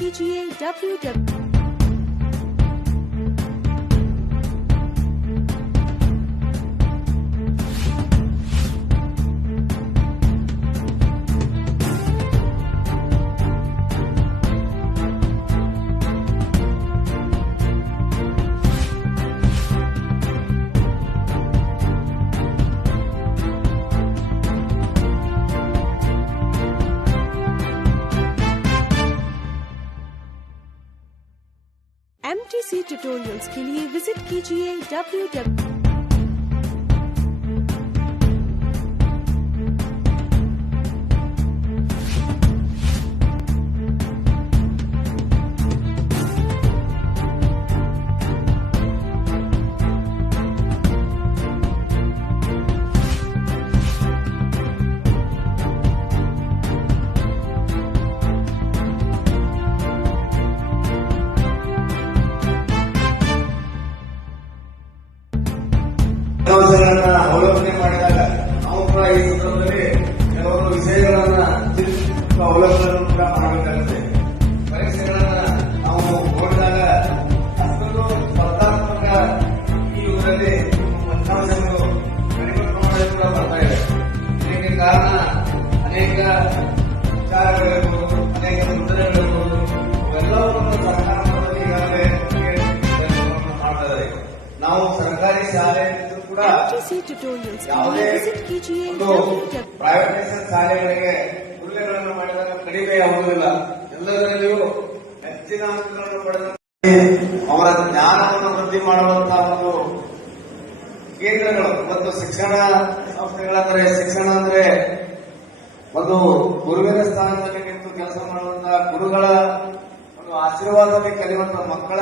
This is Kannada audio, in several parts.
कीजिए www ट्यूटोरियल्स के लिए विज़िट कीजिए www ಶಾಲೆಯಲ್ಲಿದ್ದರೂ ಕೂಡ ಯಾವುದೇ ಪ್ರೈವೇಟೈಸೇಷನ್ ಶಾಲೆಗಳಿಗೆ ಉಲ್ಲೇಖಗಳನ್ನು ಮಾಡಿದಾಗ ಕಡಿಮೆ ಆಗುವುದಿಲ್ಲ. ಎಲ್ಲದರಲ್ಲಿಯೂ ಹೆಚ್ಚಿನ ಅಂಕಗಳನ್ನು ಪಡೆದ ಅವರ ಜ್ಞಾನವನ್ನು ವೃದ್ಧಿ ಮಾಡುವಂತಹ ಒಂದು ಕೇಂದ್ರಗಳು ಮತ್ತು ಶಿಕ್ಷಣ ಸಂಸ್ಥೆಗಳಂದ್ರೆ ಶಿಕ್ಷಣ ಅಂದ್ರೆ ಒಂದು ಗುರುವಿನ ಸ್ಥಾನದಲ್ಲಿ ನಿಂತು ಕೆಲಸ ಮಾಡುವಂತಹ ಗುರುಗಳ ಒಂದು ಆಶೀರ್ವಾದದಲ್ಲಿ ಕಲಿಯುವಂತಹ ಮಕ್ಕಳ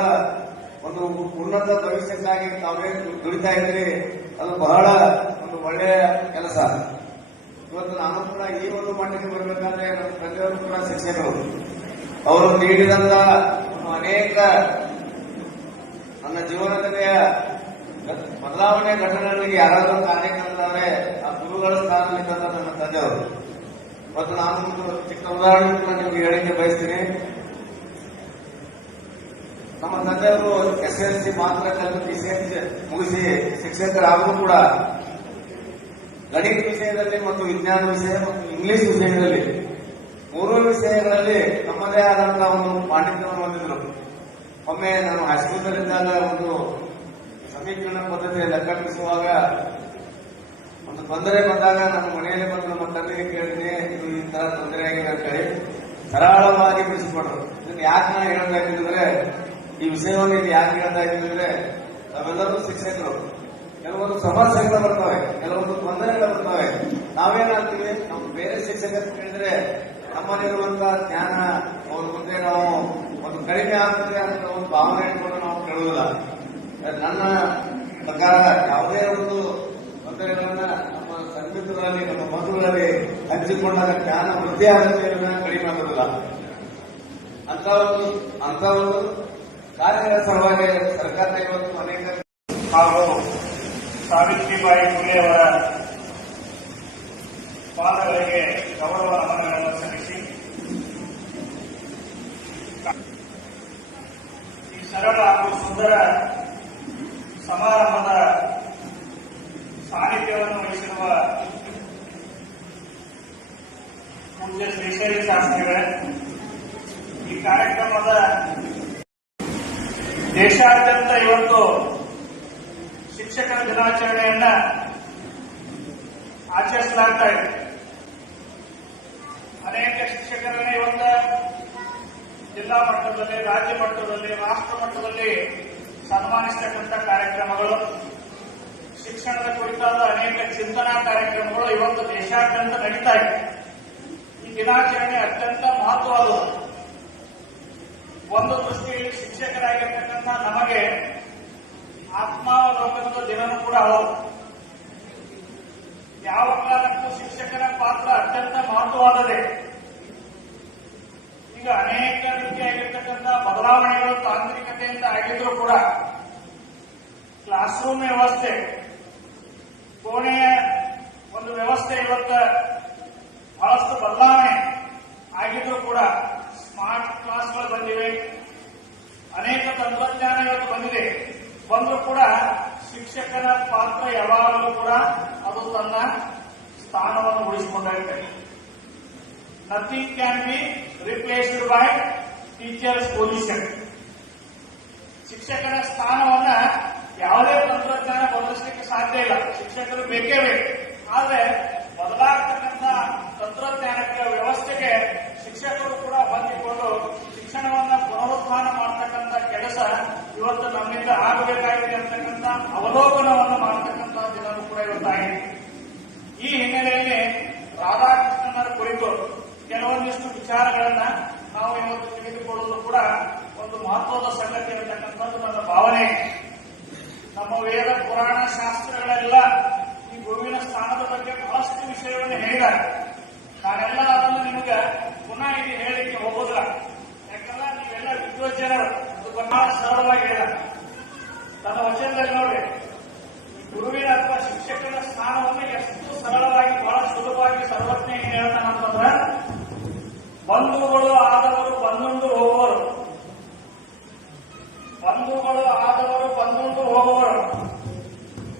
ಒಂದು ಉನ್ನತ ಭವಿಷ್ಯಕ್ಕಾಗಿ ತಾವೇ ದುಡಿತಾ ಇದ್ರಿ, ಅದು ಬಹಳ ಒಂದು ಒಳ್ಳೆಯ ಕೆಲಸ. ಇವತ್ತು ನಾನು ಕೂಡ ಈ ಒಂದು ಮಟ್ಟಕ್ಕೆ ಬರಬೇಕಾದ್ರೆ ನಮ್ಮ ತಂದೆಯವರು ಕೂಡ ಶಿಕ್ಷಕರು ಅವರು ನೀಡಿದಂತ ಅನೇಕ ನನ್ನ ಜೀವನದಲ್ಲಿ ಬದಲಾವಣೆ ಘಟನೆಗಳಿಗೆ ಯಾರಾದರೂ ಕಾರಣಕರ್ತರಾದ್ರೆ ಆ ಗುರುಗಳ ಸ್ಥಾನದಲ್ಲಿದ್ದಂತ ನನ್ನ ತಂದೆಯವರು. ಮತ್ತು ನಾನು ಚಿಕ್ಕ ಉದಾಹರಣೆ ಕೂಡ ನಿಮಗೆ ಹೇಳಿಕೆ ಬಯಸ್ತೀನಿ. ನಮ್ಮ ತಂದೆಯವರು ಎಸ್ ಎಲ್ ಸಿ ಮಾತ್ರ ಕಲಿತು ಪಿ ಸಿ ಮುಗಿಸಿ ಶಿಕ್ಷಕರಾದರೂ ಕೂಡ ಗಣಿತ ವಿಷಯದಲ್ಲಿ ಮತ್ತು ವಿಜ್ಞಾನ ವಿಷಯ ಮತ್ತು ಇಂಗ್ಲಿಷ್ ವಿಷಯದಲ್ಲಿ ಮೂರು ವಿಷಯಗಳಲ್ಲಿ ನಮ್ಮದೇ ಆದಂತಹ ಒಂದು ಪಾಂಡಿತ್ಯವನ್ನು ಹೊಂದಿದ್ರು. ಒಮ್ಮೆ ನಾನು ಹೈಸ್ಕೂಲ್ನಲ್ಲಿದ್ದಾಗ ಒಂದು ಸಮೀಕರಣ ಪದ್ಧತಿ ಲೆಕ್ಕಿಸುವಾಗ ಒಂದು ತೊಂದರೆ ಬಂದಾಗ ನಮ್ಮ ಮನೆಯಲ್ಲಿ ಬಂದು ನಮ್ಮ ತಂದೆಗೆ ಕೇಳಿದ್ರೆ ಇದು ಈ ತರ ತೊಂದರೆ ಆಗಿದೆ ಅಂತ ಹೇಳಿ ಸರಳವಾಗಿ ಬಿಡಿಸಿಕೊಟ್ರು ಇದನ್ನು ಯಾಕೆ ನಾನು ಹೇಳ್ತಾ ಇದ್ದಿದ್ರೆ ಈ ವಿಷಯವನ್ನು ಇಲ್ಲಿ ಯಾಕೆ ಹೇಳ್ತಾ ಅವೆಲ್ಲರೂ ನಾವೆಲ್ಲರೂ ಶಿಕ್ಷಕರು. ಕೆಲವೊಂದು ಸಮಸ್ಯೆಗಳು ಬರ್ತವೆ, ಕೆಲವೊಂದು ತೊಂದರೆಗಳು ಬರ್ತವೆ. ನಾವೇನಾಗ್ತೀವಿ? ನಮ್ಮ ಬೇರೆ ಶಿಕ್ಷಕರು ಕೇಳಿದ್ರೆ ನಮ್ಮಲ್ಲಿರುವಂತಹ ಜ್ಞಾನ, ಅವ್ರ ಮುಂದೆ ನಾವು ಒಂದು ಕಡಿಮೆ ಆಗ್ತದೆ ಅಂತ ಒಂದು ಭಾವನೆ ಇಟ್ಕೊಂಡು ನಾವು ಕೇಳುವುದಿಲ್ಲ. ನನ್ನ ಪ್ರಕಾರ ಯಾವುದೇ ಒಂದು ತೊಂದರೆಗಳನ್ನ ನಮ್ಮ ಸಂಗೀತಗಳಲ್ಲಿ ನಮ್ಮ ಮಧುಗಳಲ್ಲಿ ಹಂಚಿಕೊಂಡಾಗ ಜ್ಞಾನ ವೃದ್ಧಿ ಆಗುತ್ತೆ ಕಡಿಮೆ ಆಗೋದಿಲ್ಲ. ಅಂತ ಒಂದು ಅಂತ ಒಂದು ಕಾರ್ಯಗಳ ಸಲುವಾಗಿ ಸರ್ಕಾರದ ಇವತ್ತು ಅನೇಕ ಹಾಗೂ ಸಾವಿತ್ರಿಬಾಯಿ ಫುಲೆ ಅವರ ಪಾದಗಳಿಗೆ ಗೌರವ ನಮನಗಳನ್ನು ಸಲ್ಲಿಸಿ. ಈ ಸರಳ ಹಾಗೂ ಸುಂದರ ಸಮಾರಂಭದ ಸಾನ್ನಿಧ್ಯವನ್ನು ವಹಿಸಿರುವ ಪೂಜ್ಯ ಶ್ರೀಶೈಲಿ ಶಾಸ್ತ್ರಿಗಳೇ, ಈ ಕಾರ್ಯಕ್ರಮದ ದೇಶಾದ್ಯಂತ ಇವತ್ತು ಶಿಕ್ಷಕರ ದಿನಾಚರಣೆಯನ್ನ ಆಚರಿಸಲಾಗ್ತಾ ಇದೆ. ಅನೇಕ ಶಿಕ್ಷಕರನ್ನ ಇವತ್ತು ಜಿಲ್ಲಾ ಮಟ್ಟದಲ್ಲಿ, ರಾಜ್ಯ ಮಟ್ಟದಲ್ಲಿ, ರಾಷ್ಟ್ರ ಮಟ್ಟದಲ್ಲಿ ಸನ್ಮಾನಿಸತಕ್ಕಂಥ ಕಾರ್ಯಕ್ರಮಗಳು, ಶಿಕ್ಷಣದ ಕುರಿತಾದ ಅನೇಕ ಚಿಂತನಾ ಕಾರ್ಯಕ್ರಮಗಳು ಇವತ್ತು ದೇಶಾದ್ಯಂತ ನಡೀತಾ ಇದೆ. ಈ ದಿನಾಚರಣೆ ಅತ್ಯಂತ ಮಹತ್ವವಾದದ್ದು. ಒಂದು ದೃಷ್ಟಿಯಲ್ಲಿ ಶಿಕ್ಷಕರಾಗಿರ್ತಕ್ಕಂಥ ನಮಗೆ ಆತ್ಮಾವಲೋಕನದ ದಿನನೂ ಕೂಡ ಹೌದು. ಯಾವ ಕಾಲಕ್ಕೂ ಶಿಕ್ಷಕರ ಪಾತ್ರ ಅತ್ಯಂತ ಮಹತ್ವವಾದದೆ ಈಗ ಅನೇಕ ರೀತಿಯಾಗಿರ್ತಕ್ಕಂಥ ಬದಲಾವಣೆಗಳು ತಾಂತ್ರಿಕತೆಯಿಂದ ಆಗಿದ್ರು ಕೂಡ ಕ್ಲಾಸ್ ರೂಮ್ ವ್ಯವಸ್ಥೆ, ಕೋಣೆಯ ಒಂದು ವ್ಯವಸ್ಥೆ ಇವತ್ತ ಬಹಳಷ್ಟು ಬದಲಾವಣೆ ಆಗಿದ್ರೂ ಕೂಡ ಸ್ಮಾರ್ಟ್ ಕ್ಲಾಸ್ಗಳು ಬಂದಿವೆ. ಅನೇಕ ತಂತ್ರಜ್ಞಾನಗಳು ಬಂದಿದೆ. ಬಂದರೂ ಕೂಡ ಶಿಕ್ಷಕನ ಪಾತ್ರ ಯಾವಾಗಲೂ ಕೂಡ ಅದು ತನ್ನ ಸ್ಥಾನವನ್ನು ಉಳಿಸಿಕೊಂಡಿರ್ತದೆ nothing can be replaced by teachers position ಶಿಕ್ಷಕನ ಸ್ಥಾನವನ್ನ ಯಾವುದೇ ತಂತ್ರಜ್ಞಾನ ಬದಲಿಸಲಿಕ್ಕೆ ಸಾಧ್ಯ ಇಲ್ಲ. ಶಿಕ್ಷಕರು ಬೇಕೇ ಬೇಕು. ಆದ್ರೆ ಬದಲಾಗ್ತಕ್ಕಂಥ ತಂತ್ರಜ್ಞಾನಕ್ಕೆ ವ್ಯವಸ್ಥೆಗೆ ಶಿಕ್ಷಕರು ಕೂಡ ಹೊಂದಿಕೊಂಡು ಶಿಕ್ಷಣವನ್ನ ಪುನರುತ್ಥಾನ ಮಾಡ್ತಕ್ಕಂಥ ಕೆಲಸ ಇವತ್ತು ನಮ್ಮಿಂದ ಆಗಬೇಕಾಗಿದೆ ಅಂತಕ್ಕಂಥ ಅವಲೋಕನವನ್ನು ಮಾಡ್ತಕ್ಕಂಥ ದಿನವೂ ಕೂಡ ಇವತ್ತಾಗಿದೆ ಈ ಹಿನ್ನೆಲೆಯಲ್ಲಿ ರಾಧಾಕೃಷ್ಣನ ಕುರಿತು ಕೆಲವೊಂದಿಷ್ಟು ವಿಚಾರಗಳನ್ನ ನಾವು ಇವತ್ತು ತಿಳಿದುಕೊಳ್ಳಲು ಕೂಡ ಒಂದು ಮಹತ್ವದ ಸಂಗತಿ ಅಂತಕ್ಕಂಥದ್ದು ನನ್ನ ಭಾವನೆ. ನಮ್ಮ ವೇದ ಪುರಾಣ ಶಾಸ್ತ್ರಗಳೆಲ್ಲ ಈ ಗುರುವಿನ ಸ್ಥಾನದ ಬಗ್ಗೆ ಬಹಳಷ್ಟು ವಿಷಯವನ್ನು ಹೇಳಿದ್ದಾರೆ. ನಾನೆಲ್ಲ ಅದನ್ನು ನಿಮಗೆ ಪುನಃ ಇಲ್ಲಿ ಹೇಳಲಿಕ್ಕೆ ಹೋಗೋದಿಲ್ಲ. ಯಾಕಂದ್ರೆ ನೀವೆಲ್ಲ ವಿದ್ವಜ್ಜನ ಅದು ಬಹಳ ಸರಳವಾಗಿ ಹೇಳ ತನ್ನ ವಚನದಲ್ಲಿ ನೋಡಿ ಗುರುವಿನ ಅಥವಾ ಶಿಕ್ಷಕನ ಸ್ಥಾನವನ್ನು ಎಷ್ಟು ಸರಳವಾಗಿ, ಬಹಳ ಸುಲಭವಾಗಿ ಸರ್ವಜ್ಞ ಏನ್ ಹೇಳ್ತಾನಂತಂದ್ರ ಬಂಧುಗಳು ಆದವರು ಬಂದುಂಡು ಹೋಗುವರು. ಬಂಧುಗಳು ಆದವರು ಬಂದುಂಡು ಹೋಗುವರು.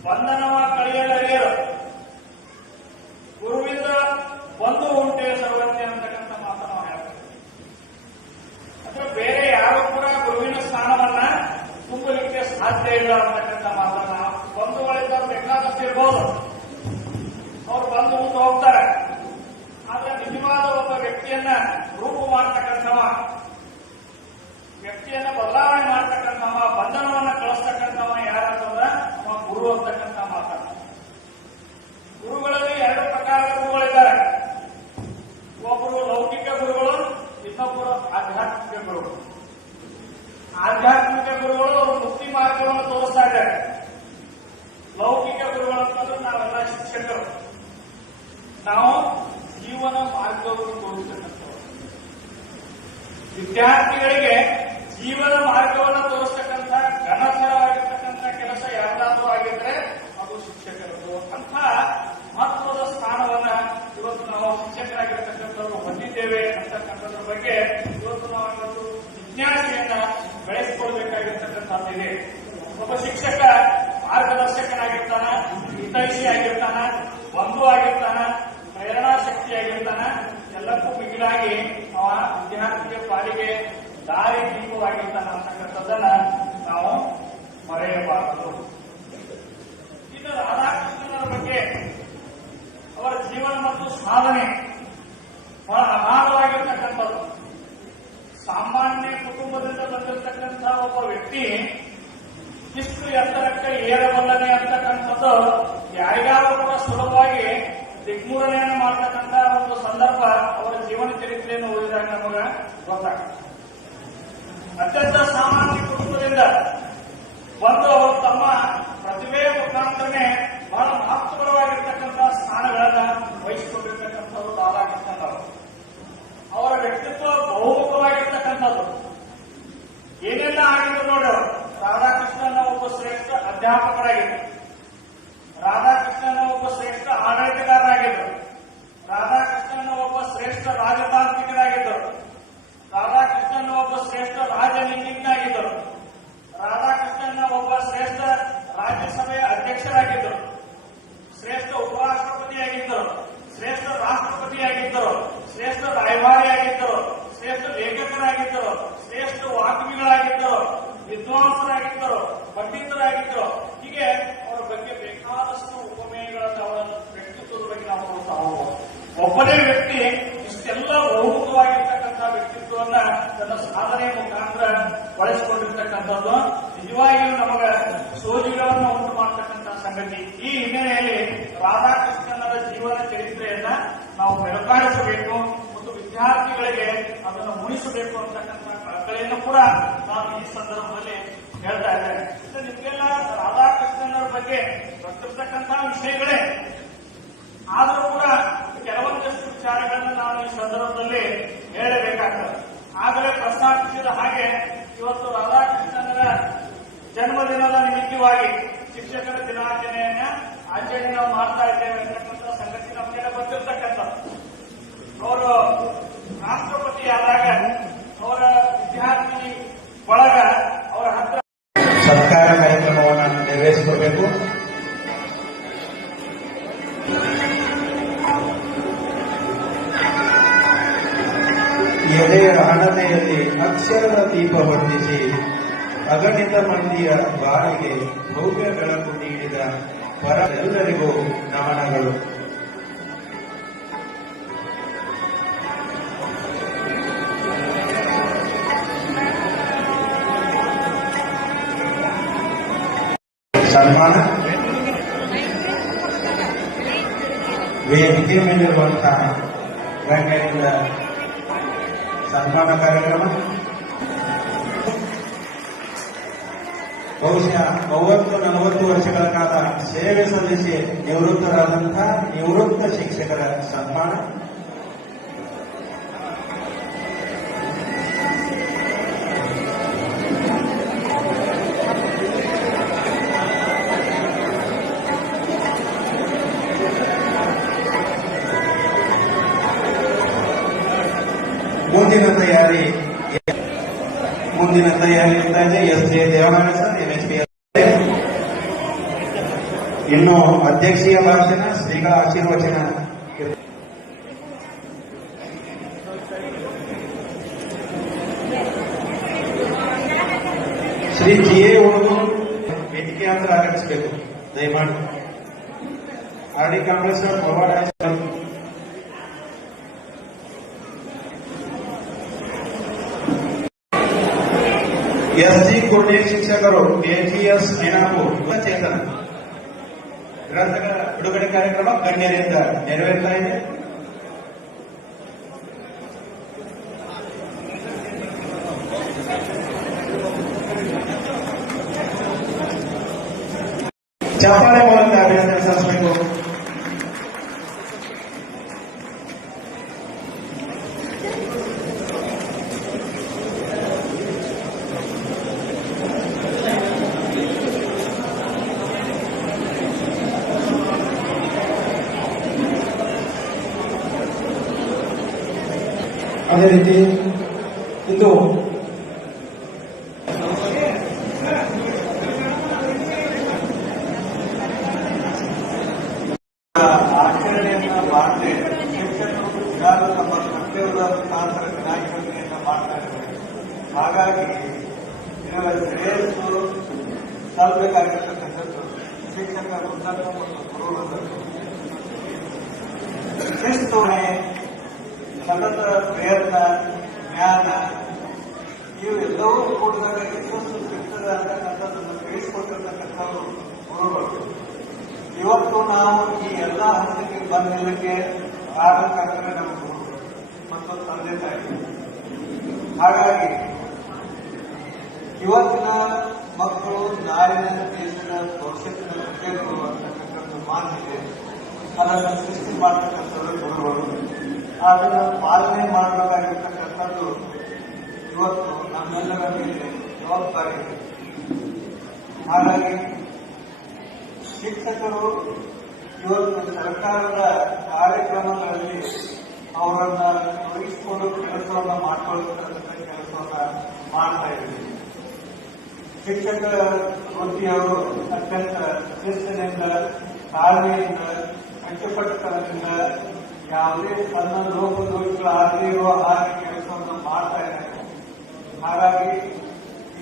ಬಂಧನವ ಕಳೆಯಲರಿಯರು ಗುರುವಿಂದ ಬಂಧು ಉಂಟೆ ಸರ್ವಜ್ಞ ಅಂತಕ್ಕಂಥ ಮಾತನ್ನು ನಾವು ಹೇಳ್ತೇವೆ ಅಂದ್ರೆ ಬೇರೆ ಯಾರು ಕೂಡ ಗುರುವಿನ ಸ್ಥಾನವನ್ನ ತುಂಬಲಿಕ್ಕೆ ಸಾಧ್ಯ ಇಲ್ಲ ಅಂತಕ್ಕಂಥ ಮಾತನ್ನ ಬಂಧುಗಳಿಂದ ಬೇಕಾದಷ್ಟು ಇರ್ಬೋದು. ಅವ್ರು ಬಂದು ಮುಂದೆ ಹೋಗ್ತಾರೆ. ಆದ್ರೆ ನಿಜವಾದ ಒಬ್ಬ ವ್ಯಕ್ತಿಯನ್ನ ರೂಪ ಮಾಡ್ತಕ್ಕಂಥವ, ವ್ಯಕ್ತಿಯನ್ನ ಬದಲಾವಣೆ ಮಾಡ್ತಕ್ಕಂಥವ, ಬಂಧನವನ್ನ ಕಳಿಸ್ತಕ್ಕಂಥವ ಯಾರಂತಂದ್ರ ಅವ ಗುರು ಅಂತಕ್ಕಂಥ ಮಾತಾಡ ಗುರುಗಳಲ್ಲಿ ಎರಡು ಪ್ರಕಾರದ ಗುರುಗಳಿದ್ದಾರೆ ಒಬ್ಬರು ಲೌಕಿಕ ಗುರುಗಳು ಇನ್ನೊಬ್ಬರು ಆಧ್ಯಾತ್ಮಿಕ ಗುರುಗಳು ಆಧ್ಯಾತ್ಮಿಕ ಗುರುಗಳು ಮುಕ್ತಿ ಮಾರ್ಗವನ್ನು ತೋರಿಸ್ತಾ ಇದ್ದಾರೆ. ಲೌಕಿಕ ಗುರುಗಳು ಅಂತಂದ್ರೆ ನಾವೆಲ್ಲ ಶಿಕ್ಷಕರು. ನಾವು ಜೀವನ ಮಾರ್ಗವನ್ನು ತೋರಿಸ್ತಕ್ಕಂಥವ್ರು. ವಿದ್ಯಾರ್ಥಿಗಳಿಗೆ ಜೀವನ ಮಾರ್ಗವನ್ನು ತೋರಿಸ್ತಕ್ಕಂಥ ಘನತರವಾಗಿರ್ತಕ್ಕಂಥ ಕೆಲಸ ಯಾರಾದರೂ ಆಗಿದ್ರೆ ಅದು ಶಿಕ್ಷಕರದು ಅಂತ ಮಹತ್ವದ ಸ್ಥಾನವನ್ನ ಇವತ್ತು ನಾವು ಶಿಕ್ಷಕರಾಗಿರ್ತಕ್ಕಂಥವ್ರು ಹೊಂದಿದ್ದೇವೆ ಅಂತಕ್ಕಂಥದ್ರ ಬಗ್ಗೆ ಇವತ್ತು ನಾವು ಇವತ್ತು ಜಿಜ್ಞಾಸೆಯನ್ನ ಸಾಧ್ಯತೆ ಒಬ್ಬ ಶಿಕ್ಷಕ ಮಾರ್ಗದರ್ಶಕನಾಗಿರ್ತಾನ, ಹಿತೈಷಿ ಆಗಿರ್ತಾನ, ಬಂಧು ಆಗಿರ್ತಾನ ಪ್ರೇರಣಾ ಶಕ್ತಿ ಆಗಿರ್ತಾನ, ಎಲ್ಲಕ್ಕೂ ಮಿಗಿಲಾಗಿ ಅವ ವಿದ್ಯಾರ್ಥಿಯ ಪಾಲಿಗೆ ದಾರಿ ದೀಪವಾಗಿರ್ತಾನ ಅಂತಕ್ಕಂಥದ್ದನ್ನ ನಾವು ಮರೆಯಬಾರದು. ಇನ್ನು ರಾಧಾಕೃಷ್ಣನ ಬಗ್ಗೆ ಅವರ ಜೀವನ ಮತ್ತು ಸಾಧನೆ ಬಹಳ ಅಗಾಧವಾಗಿರ್ತಕ್ಕಂಥದ್ದು ಸಾಮಾನ್ಯ ಕುಟುಂಬದಿಂದ ಬಂದಿರತಕ್ಕಂತಹ ಒಬ್ಬ ವ್ಯಕ್ತಿ ಇಷ್ಟು ಎತ್ತರಕ್ಕೆ ಏರಬಲ್ಲನೆ ಅಂತಕ್ಕಂಥದ್ದು ಯಾರ್ಯಾರು ಕೂಡ ಸುಲಭವಾಗಿ ದಿಗ್ಮೂಲನೆಯನ್ನು ಮಾಡತಕ್ಕಂತಹ ಒಂದು ಸಂದರ್ಭ ಅವರ ಜೀವನ ಚರಿತ್ರೆಯನ್ನು ಓದಿದಾಗ ನಮಗ ಗೊತ್ತಾಗ್ತದೆ ಅತ್ಯಂತ ಸಾಮಾನ್ಯ ಕುಟುಂಬದಿಂದ ಬಂದು ಅವರು ತಮ್ಮ ಪ್ರತಿಭೆಯ ಮುಖಾಂತರನೇ ಬಹಳ ಮಹತ್ವಪರವಾಗಿರ್ತಕ್ಕಂಥ ನಿಜವಾಗಿಯೂ ನಮಗ ಸೋಜಿಗವನ್ನು ಉಂಟು ಮಾಡತಕ್ಕಂತ ಸಂಗತಿ. ಈ ಹಿನ್ನೆಲೆಯಲ್ಲಿ ರಾಧಾಕೃಷ್ಣನರ ಜೀವನ ಚರಿತ್ರೆಯನ್ನ ನಾವು ಬೆಳಕಾಡಿಸಬೇಕು ಮತ್ತು ವಿದ್ಯಾರ್ಥಿಗಳಿಗೆ ಅದನ್ನು ಉಳಿಸಬೇಕು ಅಂತಕ್ಕಂಥ ಕಳಕಳಿಯನ್ನು ಕೂಡ ನಾನು ಈ ಸಂದರ್ಭದಲ್ಲಿ ಹೇಳ್ತಾ ಇದ್ದೇನೆ. ಇದು ನಿಮಗೆಲ್ಲ ರಾಧಾಕೃಷ್ಣನರ ಬಗ್ಗೆ ಗೊತ್ತಿರ್ತಕ್ಕಂತಹ ವಿಷಯಗಳೇ? ಆದರೂ ಕೂಡ ಕೆಲವೊಂದಷ್ಟು ವಿಚಾರಗಳನ್ನು ನಾನು ಈ ಸಂದರ್ಭದಲ್ಲಿ ಹೇಳಬೇಕಾಗ್ತದೆ. ಆಗಲೇ ಪ್ರಸ್ತಾಪಿಸಿದ ಹಾಗೆ ಇವತ್ತು ರಾಧಾಕೃಷ್ಣನರ ಜನ್ಮದಿನದ ನಿಮಿತ್ತವಾಗಿ ಶಿಕ್ಷಕರ ದಿನಾಚರಣೆಯನ್ನ ಆಚರಣೆ ನಾವು ಮಾಡ್ತಾ ಇದ್ದೇವೆ ಅಂತಕ್ಕಂಥ ಸಂಗತಿ ನಮಗೆಲ್ಲ ಗೊತ್ತಿರ್ತಕ್ಕಂಥ. ಅವರು ರಾಷ್ಟ್ರಪತಿ ಆದಾಗ ಅವರ ವಿದ್ಯಾರ್ಥಿ ಒಳಗ ಅವರ ಹತ್ರ ಸರ್ಕಾರ ಕಾರ್ಯಕ್ರಮವನ್ನು ನೆರವೇರಿಸಿಕೊಳ್ಬೇಕು ಎದೆಯ ಹಣತೆಯಲ್ಲಿ ಅಕ್ಷರದ ದೀಪ ಹೊಂದಿಸಿ ಅಗಣಿತ ಮಂದಿಯ ಬಾಳಿಗೆ ಭವ್ಯ ಬೆಳಕು ನೀಡಿದ ಪರ ಎಲ್ಲರಿಗೂ ನಮನಗಳು. ಸನ್ಮಾನ. ವೇದಿಕೆ ಮೇಲಿರುವಂತಹ ಗಣ್ಯರಿಂದ ಸನ್ಮಾನ ಕಾರ್ಯಕ್ರಮ. ಬಹುಶಃ ಮೂವತ್ತು ನಲವತ್ತು ವರ್ಷಗಳ ಕಾಲ ಸೇವೆ ಸಲ್ಲಿಸಿ ನಿವೃತ್ತರಾದಂತಹ ನಿವೃತ್ತ ಶಿಕ್ಷಕರ ಸನ್ಮಾನ. ಮುಂದಿನ ತಯಾರಿ ಮುಂದಿನ ತಯಾರಿ ಇರ್ತಾ ಇದೆ S J Devanarayana sir MSP ಇನ್ನು ಅಧ್ಯಕ್ಷೀಯ ಭಾಷಣ ಶ್ರೀಗಳ ಆಶೀರ್ವಚನ ಶ್ರೀ ಜಿ ಎ ಉಳಿದು ವೇದಿಕೆ ಹತ್ರ ಆಗಮಿಸಬೇಕು ದಯಮಾಡಿ ಆರ್ ಡಿ ಕಾಂಗ್ರೆಸ್ ಪವಾಡ ಎಸ್ ಜಿ ಕುರ್ಡಿ ಶಿಕ್ಷಕರು ಕೆಜಿಎಸ್ ಐನಾಪುರ್ ಚೇತನ ಗ್ರಂಥಗಳ ಬಿಡುಗಡೆ ಕಾರ್ಯಕ್ರಮ ಗಣ್ಯರಿಂದ ನೆರವೇರ್ತಾ ಇದೆ. ಚಪ್ಪಾಳೆ ಮೂಲಕ ಅಭಿನಂದನೆ ಸಲ್ಲಿಸಬೇಕು ಅದೇ ರೀತಿ ಇಂದು ಆಚರಣೆಯನ್ನ ಮಾಡದೆ, ಶಿಕ್ಷಕರು ಯಾರು ನಮ್ಮ ಕರ್ತವ್ಯದ ಮುಖಾಂತರ ದಿನಾಚರಣೆಯನ್ನ ಮಾಡ್ತಾ ಇದ್ದಾರೆ. ಹಾಗಾಗಿ ಇದರ ಶ್ರೇಯಸ್ಸು ಸಲ್ಲಬೇಕಾಗಿರ್ತಕ್ಕಂಥದ್ದು ಶಿಕ್ಷಕ ವೃಂದಕ್ಕೂ ಮತ್ತು ಗುರು ವೃಂದಕ್ಕೂ ಶಿಸ್ತುಣೆ ಸತತ ಪ್ರಯತ್ನ, ಜ್ಞಾನ ಇವೆಲ್ಲವೂ ಕೂಡಿದಾಗ ಇನ್ನಷ್ಟು ಸಿಗ್ತದೆ ಅಂತಕ್ಕಂಥದ್ದನ್ನು ತಿಳಿಸ್ಕೊಟ್ಟಿರ್ತಕ್ಕಂಥವ್ರು ಗುರುಗಳು. ಇವತ್ತು ನಾವು ಈ ಎಲ್ಲ ಹಂತಕ್ಕೆ ಬಂದಿದ್ದಕ್ಕೆ ಕಾರಣಕ್ಕಾಗಲೇ ನಮ್ಮ ಗುರುಗಳು ಮತ್ತು ತಂದೆ ತಾಯಿ. ಹಾಗಾಗಿ, ಇವತ್ತಿನ ಮಕ್ಕಳು ನಾಳಿನ ದೇಶದ ಭವಿಷ್ಯದ ಉದ್ಯೋಗಗಳು ಅಂತಕ್ಕಂಥದ್ದು ಮಾತಿದೆ. ಅದನ್ನು ಸೃಷ್ಟಿ ಮಾಡ್ತಕ್ಕಂಥದ್ದು ಗುರುಗಳು. ಅದನ್ನು ಪಾಲನೆ ಮಾಡಬೇಕಾಗಿರ್ತಕ್ಕಂಥದ್ದು ಇವತ್ತು ನಮ್ಮೆಲ್ಲರ ಮೇಲೆ ಜವಾಬ್ದಾರಿ ಹಾಗಾಗಿ ಶಿಕ್ಷಕರು ಇವತ್ತು ಸರ್ಕಾರದ ಕಾರ್ಯಕ್ರಮಗಳಲ್ಲಿ ಅವರನ್ನ ತೊಡಗಿಸಿಕೊಂಡು ಕೆಲಸವನ್ನ ಮಾಡಿಕೊಳ್ಳತಕ್ಕಂಥ ಕೆಲಸವನ್ನ ಮಾಡ್ತಾ ಇದ್ದೀವಿ. ಶಿಕ್ಷಕರ ವೃತ್ತಿಯವರು ಅತ್ಯಂತ ಶಿಸ್ತಿನಿಂದ ತಾಳ್ಮೆಯಿಂದ ಅಚ್ಚುಕಟ್ಟುತನದಿಂದ ಯಾವುದೇ ಸಣ್ಣ ಲೋಪದೋಷಗಳಾಗದೇ ಇರುವ ಹಾಗೆ ಕೆಲಸವನ್ನು ಮಾಡ್ತಾ ಇದ್ದಾರೆ. ಹಾಗಾಗಿ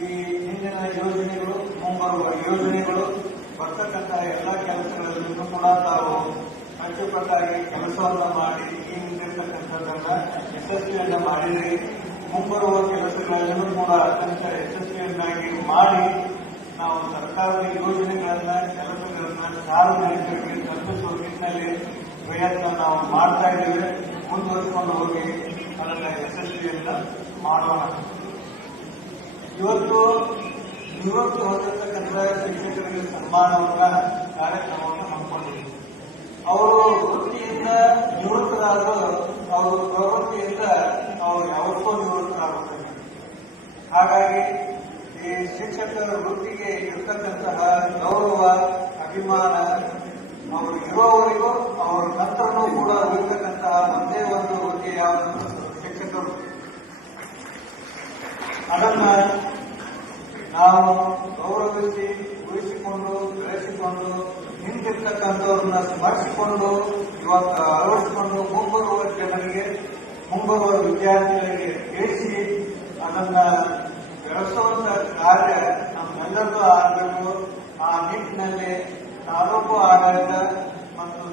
ಈ ಹಿಂದಿನ ಯೋಜನೆಗಳು, ಮುಂಬರುವ ಯೋಜನೆಗಳು ಬರ್ತಕ್ಕಂತಹ ಎಲ್ಲ ಕೆಲಸಗಳಲ್ಲಿ ಕೂಡ ತಾವು ಅಚ್ಚುಕಟ್ಟಾಗಿ ಕೆಲಸವನ್ನು ಮಾಡಿ, ಈ ಯಶಸ್ವಿಯನ್ನ ಮಾಡಿದ್ರಿ ಮುಂಬರುವ ಕೆಲಸಗಳನ್ನು ಕೂಡ ಅತ್ಯಂತ ಯಶಸ್ವಿಯನ್ನಾಗಿ ಮಾಡಿ ನಾವು ಸರ್ಕಾರದ ಯೋಜನೆಗಳನ್ನ, ಕೆಲಸಗಳನ್ನ ಸಾರ್ವಜನಿಕರಿಗೆ ತಲುಪಿಸುವ ನಿಟ್ಟಿನಲ್ಲಿ ಪ್ರಯತ್ನ ನಾವು ಮಾಡ್ತಾ ಇದ್ದೇವೆ. ಮುಂದುವರಿಸಿಕೊಂಡು ಹೋಗಿ ಅದನ್ನ ಯಶಸ್ವಿಯಿಂದ ಮಾಡೋಣ. ಇವತ್ತು ನಿವೃತ್ತಿ ಹೊಂದಿರತಕ್ಕಂಥ ಶಿಕ್ಷಕರಿಗೆ ಸನ್ಮಾನವನ್ನ ಕಾರ್ಯಕ್ರಮವನ್ನು ಹಮ್ಮಿಕೊಂಡಿದ್ದೀವಿ ಅವರು ವೃತ್ತಿಯಿಂದ ನಿವೃತ್ತರಾದರೂ ಅವರು ಪ್ರವೃತ್ತಿಯಿಂದ ಅವರು ಯಾವತ್ತೂ ನಿವೃತ್ತರಾಗುತ್ತಾರೆ ಹಾಗಾಗಿ ಈ ಶಿಕ್ಷಕರ ವೃತ್ತಿಗೆ ಇರತಕ್ಕಂತಹ ಗೌರವ, ಅಭಿಮಾನ ಅವರು ಇರೋವರೆಗೂ ಅವರ ನಂತರನೂ ಕೂಡ ಉಳಿತಕ್ಕಂತಹ ಒಂದೇ ಒಂದು ವೃತ್ತಿಯ ಶಿಕ್ಷಕರು. ಅದನ್ನ ನಾವು ಗೌರವಿಸಿ, ಉಳಿಸಿಕೊಂಡು, ಬೆಳೆಸಿಕೊಂಡು ಹಿಂದಿರ್ತಕ್ಕಂಥವ್ರನ್ನ ಸ್ಮರಿಸಿಕೊಂಡು, ಇವತ್ತು ಅಳವಡಿಸಿಕೊಂಡು ಮುಂಬರುವ ಜನರಿಗೆ, ಮುಂಬರುವ ವಿದ್ಯಾರ್ಥಿಗಳಿಗೆ ತಿಳಿಸಿ ಅದನ್ನ ಬೆಳೆಸುವಂತ ಕಾರ್ಯ ನಮ್ಮೆಲ್ಲರಿಗೂ ಆಗಬೇಕು. ಆ ನಿಟ್ಟಿನಲ್ಲಿ ತಾಲೂಕು ಆಡಳಿತ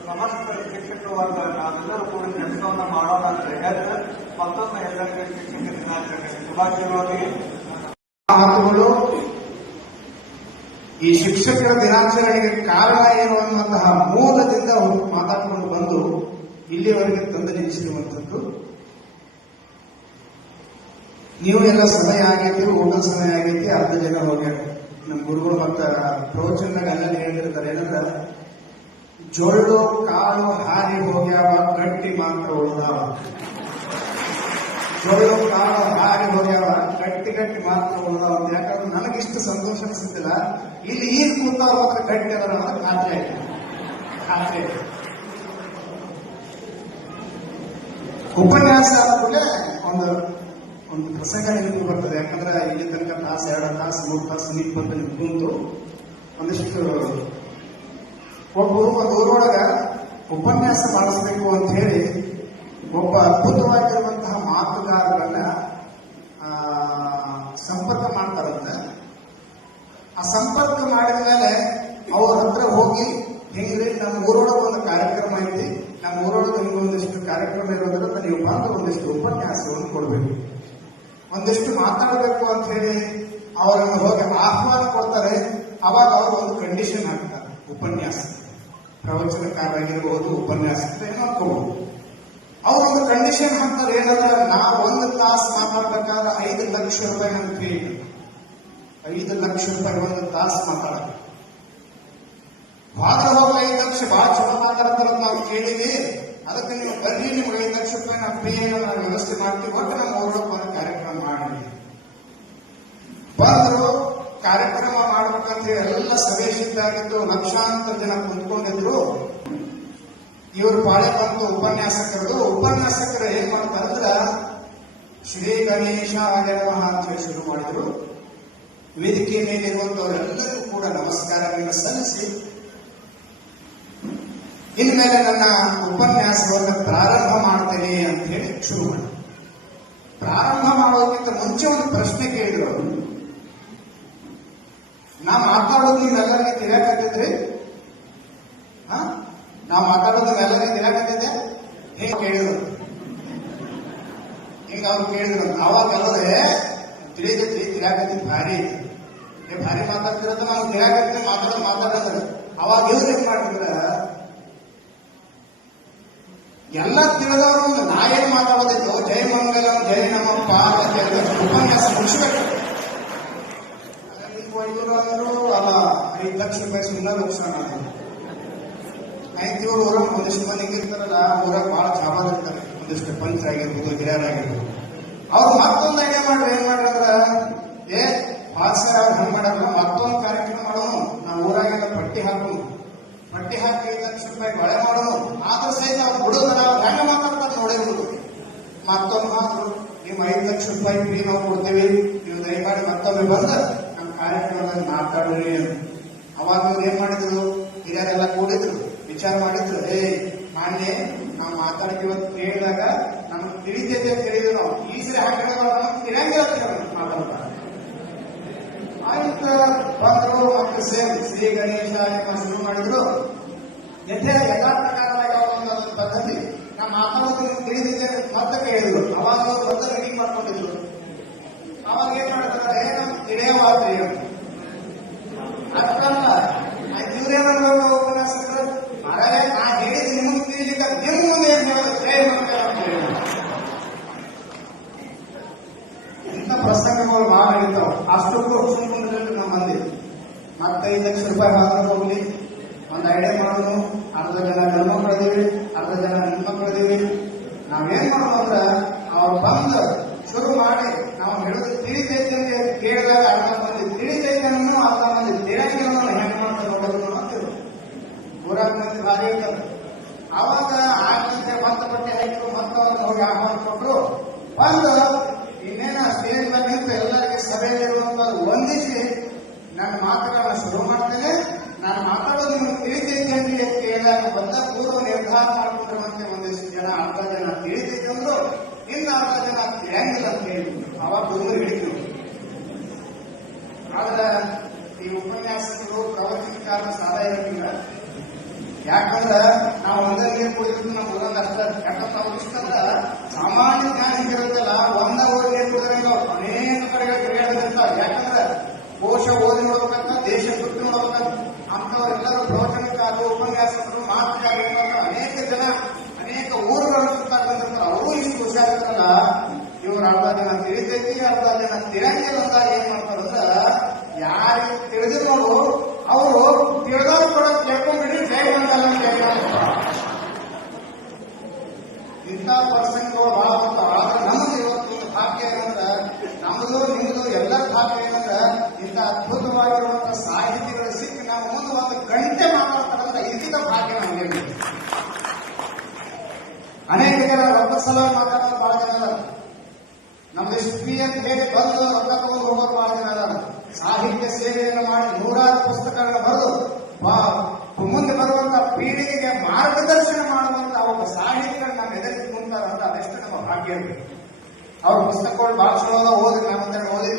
ಸಮಸ್ತ ಶಿಕ್ಷಕ ವರ್ಗ ನಾವೆಲ್ಲರೂ ಕೂಡ ಕೆಲಸವನ್ನು ಮಾಡೋಣ ಅಂತ ಹೇಳಿದ್ರೆ ಮತ್ತೊಮ್ಮೆ ಎಲ್ಲರಿಗೂ ಶಿಕ್ಷಕ ದಿನಾಚರಣೆ ಶುಭಾಶಯವಾಗಿ ಮಾತುಗಳು. ಈ ಶಿಕ್ಷಕರ ದಿನಾಚರಣೆಗೆ ಕಾರಣ ಏನು ಅನ್ನುವಂತಹ ಮೂಲದಿಂದ ಅವರು ಮಾತಾಡಿಕೊಂಡು ಬಂದು ಇಲ್ಲಿಯವರೆಗೆ ತಂದು ನಿಲ್ಲಿಸಿರುವಂಥದ್ದು. ನೀವು ಎಲ್ಲ ಸಮಯ ಆಗೈತಿ ಊಟ ಸಮಯ ಆಗೈತಿ, ಅರ್ಧ ಜನ ಹೋಗ್ಯಾರ ನಮ್ಮ ಗುರುಗಳು ಮತ್ತ ಪ್ರವಚನದಾಗ ಅಲ್ಲಲ್ಲಿ ಹೇಳಿರ್ತಾರೆ ಏನಂದ್ರ ಜೊಳ್ಳು ಕಾಲು ಹಾರಿ ಹೋಗ್ಯಾವ ಗಟ್ಟಿ ಮಾತ್ರ ಉಳಿದಾವ. ಜೊಳ್ಳು ಕಾಲು ಹಾರಿ ಹೋಗ್ಯಾವ ಗಟ್ಟಿ ಗಟ್ಟಿ ಮಾತ್ರ ಉಳಿದಾವ ಯಾಕಂದ್ರೆ ನನಗಿಷ್ಟು ಸಂತೋಷ ಅನಿಸುತ್ತಿಲ್ಲ. ಇಲ್ಲಿ ಈಗ ಕೂತ ಮಾತ್ರ ಗಟ್ಟಿ ಅದರ ಅನ್ನೋದು ಖಾತ್ರಿ ಖಾತ್ರಿ ಉಪನ್ಯಾಸ ಆದ ಕೂಡಲೇ ಒಂದು ಒಂದು ಪ್ರಸಂಗ ನಿಮಗೆ ಬರ್ತದೆ. ಯಾಕಂದ್ರೆ ಇಲ್ಲಿ ತನಕ ತಾಸು ಎರಡು ತಾಸು, ಮೂರು ತಾಸು ನೀರು ಬಂದು ಕುಂತು ಒಂದಿಷ್ಟು ಒಬ್ಬರು ಒಂದು ಊರೊಳಗ ಉಪನ್ಯಾಸ ಮಾಡಿಸ್ಬೇಕು ಅಂತ ಹೇಳಿ ಒಬ್ಬ ಅದ್ಭುತವಾಗಿರುವಂತಹ ಮಾತುಗಾರರನ್ನ ಸಂಪರ್ಕ ಮಾಡ್ತಾರಂತ. ಆ ಸಂಪರ್ಕ ಮಾಡಿದ ಮೇಲೆ ಅವ್ರ ಹತ್ರ ಹೋಗಿ ಹೆಂಗ್ರಿ ನಮ್ಮ ಊರೊಳಗೆ ಒಂದು ಕಾರ್ಯಕ್ರಮ ಐತಿ. ನಮ್ಮ ಊರೊಳಗೆ ನಿಮ್ಗೆ ಒಂದಿಷ್ಟು ಕಾರ್ಯಕ್ರಮ ಇರೋದ್ರಿಂದ ನೀವು ಬಂದು ಒಂದಿಷ್ಟು ಉಪನ್ಯಾಸವನ್ನು ಕೊಡಬೇಕು. ಒಂದಿಷ್ಟು ಮಾತಾಡಬೇಕು ಅಂತ ಹೇಳಿ ಅವರನ್ನು ಹೋಗಿ ಆಹ್ವಾನ ಕೊಡ್ತಾರೆ ಅವಾಗ ಅವರು ಒಂದು ಕಂಡೀಷನ್ ಹಾಕ್ತಾರೆ ಉಪನ್ಯಾಸ ಪ್ರವಚನಕಾರರಾಗಿರ್ಬೋದು ಉಪನ್ಯಾಸ ಹಾಕೊಂಡು ಅವ್ರ ಅವರೊಂದು ಕಂಡೀಷನ್ ಹಾಕ್ತಾರೆ ಏನಂದ್ರೆ ನಾ ಒಂದು ತಾಸ್ ಮಾತಾಡ್ಬೇಕಾದ್ರೆ ಐದು ಲಕ್ಷ ರೂಪಾಯಿ ನನ್ನ ಫೀ. ಐದು ಲಕ್ಷ ರೂಪಾಯಿ ಒಂದು ತಾಸು ಮಾತಾಡಕ್ಕೆ ಭಾಗ ಹೋಗ ಐದು ಲಕ್ಷ, ಭಾಳ ಚಲೋ ಮಾತಾಡ್ತಾರ ನಾವು ಕೇಳಿವಿ. ಅದಕ್ಕೆ ನೀವು ಬರ್ರಿ, ನಿಮ್ಗೆ ಐದು ಲಕ್ಷ ರೂಪಾಯಿ ನಾವು ಫ್ರೀ ನಾವು ವ್ಯವಸ್ಥೆ ಮಾಡ್ತೀವಿ. ಒಟ್ಟು ನಮ್ಮ ಊರೊಳಗೆ ಒಂದು ಕಾರ್ಯಕ್ರಮ ಮಾಡಿ. ಬಂದರು ಕಾರ್ಯಕ್ರಮ ಮಾಡ್ಬೇಕಂತ ಎಲ್ಲ ಸಭೆ ಸಿದ್ಧಾಗಿದ್ದು ಲಕ್ಷಾಂತರ ಜನ ಕುಂತ್ಕೊಂಡಿದ್ರು. ಇವರು ಪಾಳೆ ಬಂದು ಉಪನ್ಯಾಸಕರದು ಉಪನ್ಯಾಸಕರು ಏನ್ ಮಾಡ್ತಾರಂದ್ರ ಶ್ರೀ ಗಣೇಶ ನಮಃ ಅಂತ ಶುರು ಮಾಡಿದ್ರು. ವೇದಿಕೆ ಮೇಲೆ ಮೇಲಿರುವಂತವರೆಲ್ಲರೂ ಕೂಡ ನಮಸ್ಕಾರವನ್ನು ಸಲ್ಲಿಸಿ. ಇನ್ಮೇಲೆ ನನ್ನ ಉಪನ್ಯಾಸವನ್ನು ಪ್ರಾರಂಭ ಮಾಡ್ತೇನೆ ಅಂತ ಹೇಳಿ ಶುರು ಮಾಡಿ ಪ್ರಾರಂಭ ಮಾಡೋದಕ್ಕಿಂತ ಮುಂಚೆ ಒಂದು ಪ್ರಶ್ನೆ ಕೇಳಿದ್ರು ಅವರು. ನಾ ಮಾತಾಡೋದು ನೀವೆಲ್ಲರಿಗೆ ತಿಳಿಯಾಕತ್ತಿದ್ರಿ? ಹಾ? ನಾವು ಮಾತಾಡೋದು ಎಲ್ಲರಿಗೆ ತಿಳಿಯಾಕತ್ತಿದ್ದೆ ಹೇಗೆ ಕೇಳಿದ್ರು. ಹಿಂಗ ಅವ್ರು ಕೇಳಿದ್ರು? ಅವಾಗ ಅಲ್ಲದೆ ತಿಳಿದೈತಿ ತಿಳಿಯಾಕತ್ತಿದ್ ಭಾರಿ ಐತಿ. ಭಾರಿ ಮಾತಾಡ್ತಿರೋದು ನಾವು ತಿಳಿಯಾಕತ್ತಿ ಮಾತಾಡೋದು ಮಾತಾಡೋದ್ರೆ ಅವಾಗ ಇವ್ರು ಏನ್ ಮಾಡಿದ್ರ ಎಲ್ಲ ತಿಳಿದವರು ನಾ ಏನ್ ಮಾತಾಡೋದಿತ್ತು? ಜೈ ಮಂಗಲಂ, ಜೈ ನಮ್ಮಪ್ಪ ಉಪನ್ಯಾಸ ಮುಗಿಸ್ಬೇಕು. ಅಲ್ಲ, ಐದು ಲಕ್ಷ ರೂಪಾಯಿ ಸುಮ್ಮನೆ ಲಕ್ಷ ಐದು ಇವರು ಊರಾಗ ಒಂದಿಷ್ಟು ಮಂದಿ ಇರ್ತಾರಲ್ಲ ಊರಾಗ ಬಹಳ ಜಾಬಾದ ಇರ್ತಾರೆ. ಒಂದಿಷ್ಟು ಪಂಚ ಆಗಿರ್ಬೋದು ಹಿರಿಯರಾಗಿರ್ಬೋದು ಅವ್ರು ಮತ್ತೊಂದು ಐಡಿಯಾ ಮಾಡ್ರಿ ಏನ್ ಮಾಡ್ರಿ ಏ ಭಾಸ್ಕರ್ ಅವ್ರು ಹಂಗ್ ಮಾಡಲ್ಲ, ಮತ್ತೊಂದು ಕಾರ್ಯಕ್ರಮ ಮಾಡೋಣ ನಾವು ಊರಾಗೆಲ್ಲ ಪಟ್ಟಿ ಹಾಕೋನು. ಪಟ್ಟಿ ಹಾಕಿ ಐದು ಲಕ್ಷ ರೂಪಾಯಿ ಬಳೆ ಮಾಡೋನು. ಆದ್ರ ಸಹಿತ ಅವ್ರು ಬಿಡೋದಲ್ಲ ಅವ್ರು ಹೆಂಗ ಮಾತಾಡ್ತಾರೆ ನೋಡಿರ್ಬೋದು. ಮತ್ತೊಂದು ಮಾತು ನಿಮ್ಮ ಐದು ಲಕ್ಷ ರೂಪಾಯಿ ಫ್ರೀ ನಾವು ಕೊಡ್ತೀವಿ. ನೀವು ದಯಮಾಡಿ ಮತ್ತೊಮ್ಮೆ ಬಂದ ನಮ್ಮ ಕಾರ್ಯಕ್ರಮದಲ್ಲಿ ಮಾತಾಡ್ರಿ. ಅವಾಗ ಅವ್ರು ಏನ್ ಮಾಡಿದ್ರು? ಹಿರಿಯರೆಲ್ಲ ಕೂಡಿದ್ರು. ವಿಚಾರ ಮಾಡಿದ್ರು ಏ ಮಾನ್ಯ, ನಾವು ಇವತ್ತು ಕೇಳಿದಾಗ ನಮ್ಗೆ ತಿಳಿತೈತೆ ಅಂತ ಹೇಳಿದ್ರು ನಾವು. ಈ ಸರಿ ಹಾಕಿದಾಗ ನಮ್ಗೆ ತಿಳಿಯಂಗಿಲ್ಲ ಮಾತಾಡ್ತಾರೆ ಆಯ್ತು ಮತ್ತೆ ಸೇಮ್ ಶ್ರೀ ಗಣೇಶ ಶುರು ಮಾಡಿದ್ರು. ಎಲ್ಲ ಪ್ರಕಾರವಾಗಿ ಒಂದು ಪದ್ಧತಿ. ನಮ್ಮ ಮಾತಾಡೋದು ತಿಳಿದಿದ್ದೆ ಮತ್ತೆ ಕೇಳಿದ್ರು. ಅವಾಗ ಮೊದಲು ಮೀಟಿಂಗ್ ಮಾಡ್ಕೊಂಡಿದ್ರು. ಅವಾಗ ಏನ್ ಮಾಡ್ತಾರೆ ನಮ್ಗೆ ತಿಳಿಯವಾದ್ರಿ ಅಂತ ಅಷ್ಟಲ್ಲ ಇವ್ರೇನೋ ಉಪನ್ಯಾಸಕರು ಮಾರಾಯ ನಾ ಹೇಳಿದ್ ನಿಮಗೆ ತಿಳಿಲಿಕ್ಕ ನಿಮ್ಮ ಮುಂದೆ ಏನ್ ಹೇಳೋದು ಜೈ ಮಂಗಳ ಅಂತ ಹೇಳಿ. ಇಂಥ ಪ್ರಸಂಗಗಳು ಬಹಳ ನಡೀತಾವ ಅಷ್ಟಕ್ಕೂ ಸುಮ್ಮನೆ ನಮ್ಮ ಮಂದಿ. ಮತ್ತೆ ಐದು ಲಕ್ಷ ರೂಪಾಯಿ ಹಾಕಿ ಹೋಗ್ಲಿ ಒಂದು ಐಡಿಯಾ ಮಾಡೋದು. ಅರ್ಧ ಜನ ಗಂಡು ಮಕ್ಕಳಿದೀವಿ ಅರ್ಧ ಜನ ಹೆಣ್ಮಕ್ಳಿದೀವಿ ನಾವೇನ್ ಮಾಡೋದು ಅಂದ್ರೆ, ಅವ್ರು ಬಂದು ಶುರು ಮಾಡಿ, ನಾವು ಹೇಳೋದು ತಿಳಿತೈತೆ ಅಂತ ಕೇಳಿದಾಗ ಅರ್ಧ ಮಂದಿ ತಿಳಿತೈತೆ ಅನ್ನೋ ಅರ್ಧ ಮಂದಿ ತಿಳಿಯಂಗಿಲ್ಲ ಅನ್ನೋ ಹೆಂಗ್ ಮಾಡ್ತಾರೆ ನೋಡೋದು ಅಂತೀವಿ ಊರಾಗ ಮಂದಿ ಭಾರಿ ಇರ್ತಾರೆ ಅವಾಗ ಆಗಂತೆ ಮತ್ತೆ ಬಟ್ಟೆ ಹಾಕಿದ್ರು ಮತ್ತೆ ಹೋಗಿ ಆಹ್ವಾನ ಕೊಟ್ಟರು ಬಂದು ಇನ್ನೇನ ಸ್ಟೇಜ್ ಮೇಲೆ ನಿಂತು ಎಲ್ಲರಿಗೆ ಸಭೆಯಲ್ಲಿರುವಂತ ವಂದಿಸಿ ನನ್ನ ಮಾತುಗಳನ್ನ ಶುರು ಮಾಡ್ತೇನೆ ನಾನು ಮಾತಾಡೋದು ನಿಮ್ಗೆ ತಿಳಿತೈತೆ ಅಂತ ಕೇಳಿದಾಗ ಬಂದ ಪೂರ್ವ ನಿರ್ಧಾರ ಮಾಡ್ಕೊಂಡಿರುವಂತೆ ಒಂದಿಷ್ಟು ಜನ ಅರ್ಧ ಜನ ತಿಳಿತೈತೆ ಅಂದ್ರು ಇನ್ನು ಅರ್ಧ ಜನ ತಿಳಿಯಂಗಿಲ್ಲ ಅಂತ ಹೇಳಿದ್ರು ಅವಾಗ ಹುಡುಗರು ಹಿಡಿದ್ರು ಆದ್ರೆ ಈ ಉಪನ್ಯಾಸಕರು ಪ್ರವಚನಕಾರನ ಸಾಲ ಇರಂಗಿಲ್ಲ ಯಾಕಂದ್ರ ನಾವು ಒಂದರಿಗೆ ಕುಡಿದ್ರು ನಮ್ಮ ಊರಲ್ಲಿ ಅಷ್ಟ ಯಾಕಂದ್ರೆ ನಾವು ಇಷ್ಟಂದ್ರ ಸಾಮಾನ್ಯ ಜ್ಞಾನ ಹಿಂಗಿರುತ್ತಲ್ಲ ಒಂದ ಊರಿಗೆ ಕುಡಿದ್ರಂಗ ಅನೇಕ ಕಡೆಗಳು ತಿರುಗಾಡಿರ್ತಾವ ಯಾಕಂದ್ರ ಕೋಶ ಓದಿ ನೋಡ್ಬೇಕಂತ ದೇಶ ಸುತ್ತಿ ನೋಡ್ಬೇಕಂತ ಅಂತವರೆಲ್ಲರೂ ಪ್ರವಚನಕ್ಕಾಗಿ ಉಪನ್ಯಾಸಕರು ಮಾತುಕಾಗಿ ಏನ್ ಮಾಡ್ತಾರೆ? ಅನೇಕ ಜನ ಅನೇಕ ಊರುಗಳನ್ನು ಸುತ್ತಾ ಬಂದಿರ್ತಾರೆ ಅವರು ಇಷ್ಟು ಹುಷಾರಿರ್ತಾರಲ್ಲ ಇವ್ರು ಅರ್ಧ ಜನ ತಿಳಿತೈತಿ ಅರ್ಧ ಜನ ತಿಳಿಯಂಗಿಲ್ಲ ಅಂದಾಗ ಏನ್ ಮಾಡ್ತಾರಂದ್ರ ಯಾರಿಗೆ ತಿಳಿದ್ರು ನೋಡು ಅವರು ತಿಳಿದವ್ರು ಕೂಡ ಕೇಳ್ಕೊಂಡ್ಬಿಡಿ ಜೈ ಮಂಡಲ ಅಂತ ಹೇಳ್ತಾರೆ. ಇಂಥ ಪ್ರಸಂಗಗಳು ಬಹಳ ಬರ್ತಾವ ಆದ್ರೆ ನಮ್ದು ಇವತ್ತು ಒಂದು ಭಾಗ್ಯ ಏನಂದ್ರೆ, ನಮ್ದು, ನಿಮ್ದು ಎಲ್ಲರ ಭಾಗ್ಯ ಏನಂದ್ರೆ, ಇಂಥ ಅದ್ಭುತವಾಗಿರುವಂತ ಸಾಹಿತಿಗಳು ಸಿಕ್ಕಿ ನಾವು ಮುಂದೆ ಒಂದು ಗಂಟೆ ಮಾತಾಡ್ತಾರಂದ್ರೆ ಇದಕ್ಕಿಂತ ಭಾಗ್ಯ ನಮಗೆ ಅನೇಕ ಜನ ರೊಕ್ಕ ಸಲ ಮಾತಾಡೋದು ಬಹಳ ಜನ ನಮ್ದು ಸ್ತ್ರೀ ಅಂತ ಹೇಳಿ ಬಂದು ರೊಕ್ಕ ತಗೊಂಡು ಹೋಗೋರು ಜನ ಸಾಹಿತ್ಯ ಸೇವೆಯನ್ನು ಮಾಡಿ ನೂರಾರು ಪುಸ್ತಕಗಳನ್ನು ಬರೆದು ಮುಂದೆ ಬರುವಂತ ಪೀಳಿಗೆಗೆ ಮಾರ್ಗದರ್ಶನ ಮಾಡುವಂತ ಒಬ್ಬ ಸಾಹಿತಿಗಳು ನಮ್ಮ ಎದುರಿಗೆ ಕುಂತಾರ ಅಂತ ಅದೆಷ್ಟು ನಮ್ಮ ಭಾಗ್ಯ ಅವ್ರ ಪುಸ್ತಕಗಳು ಬಹಳ ಚಲೋ ಅದ ಓದಿ ನಾವಂತಾರೆ ಓದಿ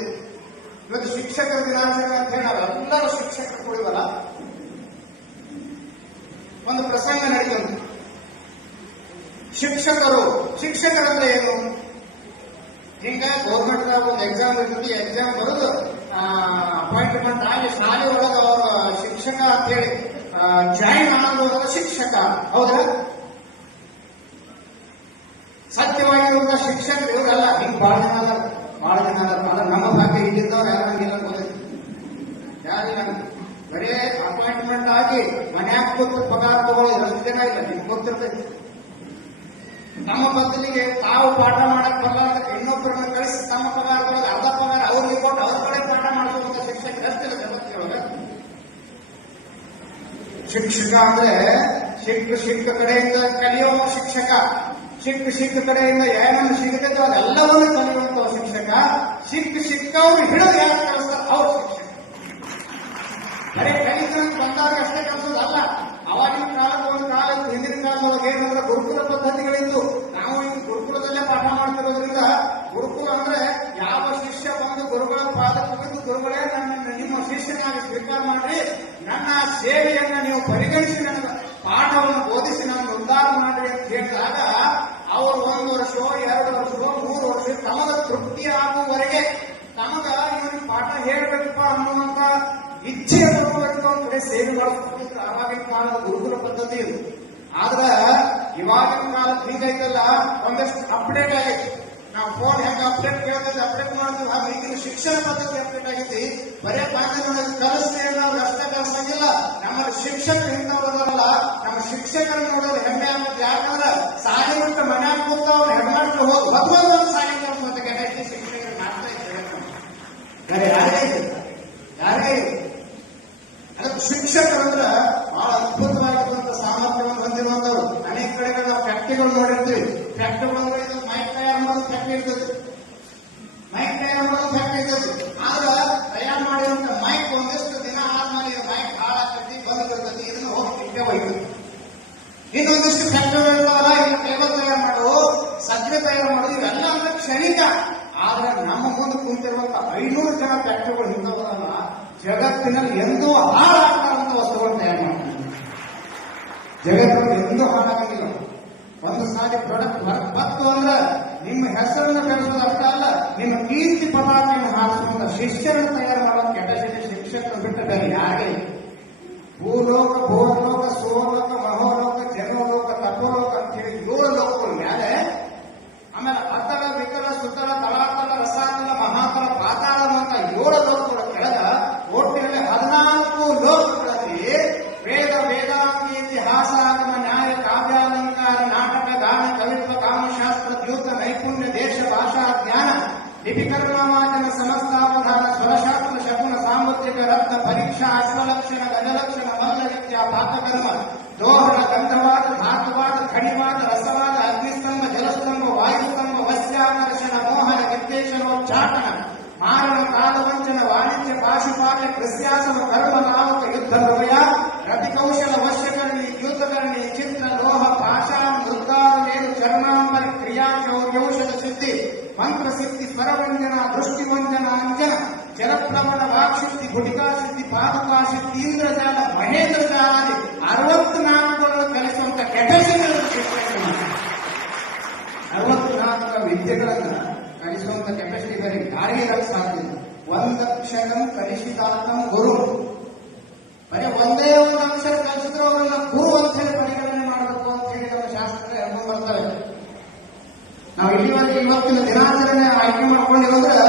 ಇವತ್ತು ಶಿಕ್ಷಕರ ದಿನಾಚರಣೆ ಅಂತ ಹೇಳಿ ನಾವೆಲ್ಲರೂ ಶಿಕ್ಷಕರು ಕುಡಿವಲ್ಲ ಒಂದು ಪ್ರಸಂಗ ನಡೀತದೆ. ಶಿಕ್ಷಕರು, ಶಿಕ್ಷಕರಂದ್ರೆ ಏನು? ಈಗ ಗೌರ್ಮೆಂಟ್ ಒಂದು ಎಕ್ಸಾಮ್ ಇರ್ತದೆ ಎಕ್ಸಾಮ್ ಬರೋದು ಅಪಾಯಿಂಟ್ಮೆಂಟ್ ಆಗಿ ಶಾಲೆ ಒಳಗೆ ಅವರು ಶಿಕ್ಷಕ ಅಂತೇಳಿ ಜಾಯಿನ್ ಆಗೋದ್ರ ಶಿಕ್ಷಕ. ಹೌದಾ? ಸತ್ಯವಾಗಿರುವಂತ ಶಿಕ್ಷಕರು ಇವರಲ್ಲ ಹಿಂಗ್ ಬಹಳ ಜನ ಅದಾರ ಬಹಳ ಜನ ಅದಾರ. ನಮ್ಮ ಭಾಗ್ಯ ಇಲ್ಲಿದ್ದವ್ರು ಯಾರಂಗಿಲ್ಲ ಗೊತ್ತೈತಿ ಯಾರಿಲ್ಲ ಬರೇ ಅಪಾಯಿಂಟ್ಮೆಂಟ್ ಆಗಿ ಮನ್ಯಾಗ ಕೂತು ಪಗಾರ ತಗೊಳ್ಳಿ ಎಷ್ಟು ಇಲ್ಲ, ನಿಮ್ಗೆ ಗೊತ್ತಿರ್ತೈತಿ ನಮ್ಮ ಬದಲಿಗೆ ತಾವು ಪಾಠ ಮಾಡಕ್ ಬರಲಾರ್ದ ಇನ್ನೊಬ್ಬರನ್ನ ಕಳಿಸಿ ತಮ್ಮ ಪಗಾರದೊಳಗೆ ಅರ್ಧ ಪಗಾರ ಅವ್ರಿಗೆ ಕೊಟ್ಟು ಅವ್ರ ಕಡೆ ಪಾಠ ಮಾಡಿಸುವಂತ ಶಿಕ್ಷಕ ಎಷ್ಟಿಲ್ಲ ಜಗತ್ತಿನೊಳಗೆ ಶಿಕ್ಷಕ ಅಂದ್ರೆ ಶಿಕ್ಷ ಶಿಕ್ಷ ಕಡೆಯಿಂದ ಕಲಿಯೋ ಶಿಕ್ಷಕ. ಸಿಕ್ಕ ಸಿಕ್ಕ ಕಡೆಯಿಂದ ಏನನ್ನು ಸಿಗತೈತೋ ಅದೆಲ್ಲವನ್ನು ಕಲಿಯುವಂತಹ ಶಿಕ್ಷಕ. ಸಿಕ್ಕ ಸಿಕ್ಕವ್ರು ಹಿಡಿದು ಯಾರು ಕಲಿಸ್ತಾರೆ ಅವ್ರ ಶಿಕ್ಷಕ. ಬರೀ ಕಲಿತನ ಬಂದಾಗ ಅಷ್ಟೇ ಕಲಿಸೋದಲ್ಲ ಅವಾಗಿನ ಕಾಲದ ಒಂದು ಕಾಲ ಹಿಂದಿನ ಕಾಲದೊಳಗೆ ಏನಂದ್ರೆ ಗುರುಕುಲ ಪದ್ಧತಿಗಳಿದ್ದು. ನಾವು ಈ ಗುರುಕುಲದಲ್ಲೇ ಪಾಠ ಮಾಡ್ತಿರೋದ್ರಿಂದ ಗುರುಕುಲ ಅಂದ್ರೆ ಯಾವ ಶಿಷ್ಯ ಬಂದು ಗುರುಗಳ ಪಾದ ಮುಗಿದು ಗುರುಗಳೇ ನನ್ನ ನಿಮ್ಮ ಶಿಷ್ಯನಾಗಿ ಸ್ವೀಕಾರ ಮಾಡಿ ನನ್ನ ಸೇವೆಯನ್ನ ನೀವು ಪರಿಗಣಿಸಿ ನನಗೆ ಪಾಠವನ್ನು ಬೋಧಿಸಿ ನನಗೆ ಉದ್ಧಾರ ಮಾಡಿ ಅಂತ ಹೇಳಿದಾಗ ಅವರು ಒಂದು ವರ್ಷ ಎರಡು ವರ್ಷ ಮೂರು ವರ್ಷ ತಮಗ ತೃಪ್ತಿ ಆಗುವವರೆಗೆ ತಮಗ ಇವನಿಗೆ ಪಾಠ ಹೇಳ್ಬೇಕಪ್ಪ ಅನ್ನುವಂತ ಇಚ್ಛೆ ಬರಬೇಕು ಅಂತ ಕಡೆ ಸೇವೆ ಮಾಡಿಸ್ಕೊಟ್ಟಿದ್ರು ಆವಾಗಿನ ಕಾಲದ ಗುರುಕುಲ ಪದ್ಧತಿ ಇದು ಆದ್ರ ಇವಾಗಿನ ಕಾಲ ಈಗ ಐತಲ್ಲ ಒಂದಷ್ಟು ಅಪ್ಡೇಟ್ ಆಗೈತಿ ನಾವು ಫೋನ್ ಹೆಂಗ ಅಪ್ಡೇಟ್ ಕೇಳಿದ್ರೆ ಅಪ್ಡೇಟ್ ಮಾಡ್ತೀವಿ ಹಾಗೆ ಈಗಿನ ಶಿಕ್ಷಣ ಪದ್ಧತಿ ಅಪ್ಡೇಟ್ ಆಗೈತಿ ಬರೇ ಕಲಿಸ್ತೇ ಇಲ್ಲ ಅನ್ನೋರು ಅಷ್ಟೇ ಕಲಿಸಂಗಿಲ್ಲ ನಮ್ಮ ಶಿಕ್ಷಕರು ಹಿಂದವರಲ್ಲ ನಮ್ಮ ಶಿಕ್ಷಕರು ನೋಡೋದು ಹೆಮ್ಮೆ ಆಗುತ್ತೆ ಯಾಕಂದ್ರೆ ಸಾಲಿ ಬಿಟ್ಟು ಮನ್ಯಾಗ ಕೂತು ಅವ್ರು ಹೆಣ್ಮಕ್ಳು ಹೋಗಿ ಬದುಕೋದು ಸಾಯಂಕಾಲ ಮತ್ತೆ ಗಣೇಶ ಶಿಕ್ಷಕರು ಮಾಡ್ತಾ ಇದ್ದಾರೆ. ಬೇರೆ ಯಾರೇ ಇಲ್ಲ ಯಾರೇ ಇಲ್ಲ ಅದಕ್ಕೆ ಶಿಕ್ಷಕರಂದ್ರ ಇವತ್ತಿನ ದಿನಾಚರಣೆ ಆಯ್ಕೆ ಮಾಡ್ಕೊಂಡಿವಂದ್ರೆ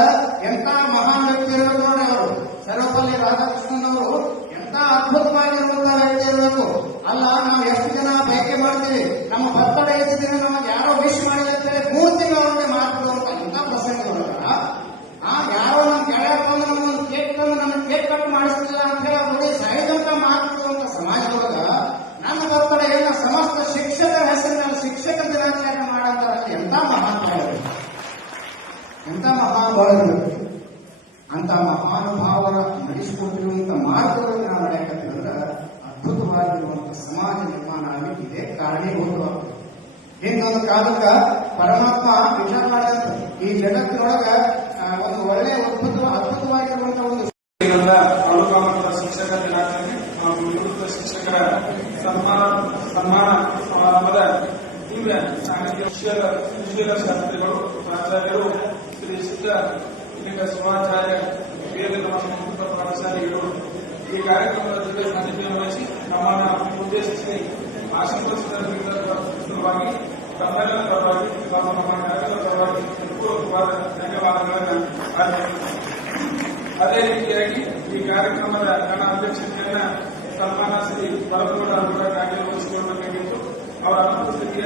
ಮಹಾನುಭಾವರ ನಡೆಸಿಕೊಟ್ಟಿರುವಂಥ ಮಾರ್ಗದಲ್ಲಿ ನಾವು ನಡೆಯಕತ್ತೀವಂದ್ರೆ ಅದ್ಭುತವಾಗಿರುವಂತಹ ಸಮಾಜ ನಿರ್ಮಾಣ ಆಗಲಿಕ್ಕೆ ಇದೇ ಕಾರಣೀಭೂತವಾಗ್ತದೆ ಹಿಂದೊಂದು ಕಾಲಕ್ಕೆ ಪರಮಾತ್ಮ ವಿಷ ಮಾಡಂತ ಈ ಜಗತ್ತಿನೊಳಗ ಒಂದು ಒಳ್ಳೆಯ ಅದ್ಭುತ ಅದ್ಭುತವಾಗಿರುವಂತಹ ಒಂದು ಶಿಕ್ಷಕ ದಿನಾಚರಣೆ ಹಾಗೂ ನಿವೃತ್ತ ಶಿಕ್ಷಕರ ಸನ್ಮಾನ ಸನ್ಮಾನ ಸಮಾರಂಭದ ತೀವ್ರ ದಿವ್ಯ ಶಾಸ್ತ್ರಿಗಳು, ಪ್ರಾಚಾರ್ಯರು, ಶ್ರೀ ಸಿದ್ಧ ಶಿವಾಚಾರ್ಯ వేద పాఠశాల ఈ కార్యక్రమంలో జరిగే సన్నిహితం వేసి ప్రమాణ ఉద్దేశించి ఆశంకరించడానికి ధన్యవాదాలు అదే ರೀತಿಯಾಗಿ ಈ ಕಾರ್ಯಕ್ರಮದ ನನ್ನ ಅಧ್ಯಕ್ಷತೆಯನ್ನ ಸನ್ಮಾನ ಶ್ರೀ ಬಲಪೂಡ ಅವರ ಕಾರ್ಯನಿರ್ವಹಿಸಿಕೊಳ್ಳಬೇಕಾಗಿತ್ತು ಅವರ ಅನುಪಸ್ಥಿತಿಯ